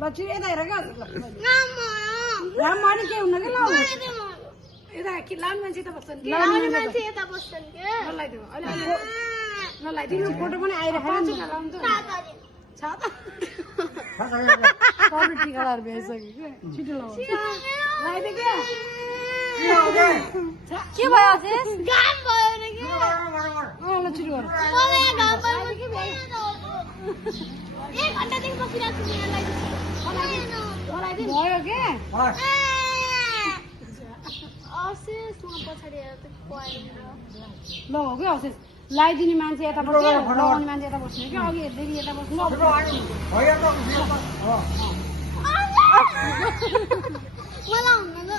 लच्छी यता हेर क्या राममानी के हुन्न कि ल यता कि लान मान्छे त बस्छन् के लान मान्छे यता बस्छन् के नलाइदिनु अहिले नलाइदिनु फोटो पनि आइरहेको छ लाउनु त छाता कति टिकाहरू भइसक्यो के छिटो लाउ लाइदे के भयो अझेस गाम भयो रे के ल छिटो गर मलाई गाम भयो के भयो 1 घण्टा देखि बसिरहेको छु यहाँ लाइदे भयो के असेस म पछाडी आएर त पाएन ल हो के असेस लाइदिने मान्छे यता बस्छ लगाउने मान्छे यता बस्ने के अघि हेर्दै यता बस्नु मलाई हुन्न ल